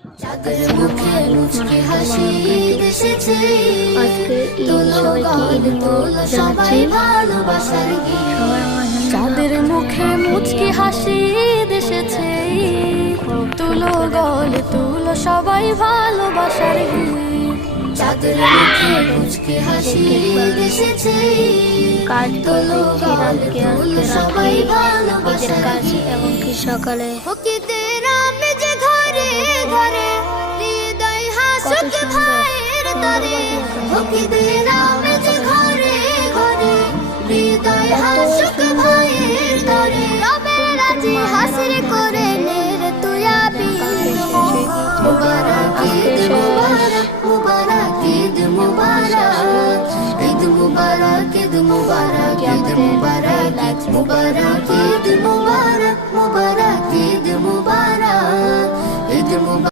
চাঁদের মুখে মুচকি হাসি এসেছে, আজকে ঈদ, সবাইকে ঈদ মোবারক জানাচ্ছি। ভালোবাসার গীত। চাঁদের মুখে মুচকি হাসি এসেছে, তুলো গল তুলো সবাই ভালোবাসার গীত। চাঁদের মুখে মুচকি হাসি এসেছে, কাজ তুলো গল তুলো সবাই ঈদের ভালোবাসার কাজ গীত। এমনকি সকালে ফকিদের আমেজ ঘরে ঘরে, হৃদয় হাসুক ভাইয়ের তরে। ফকিদের আমেজ ঘরে ঘরে, হৃদয় হাসুক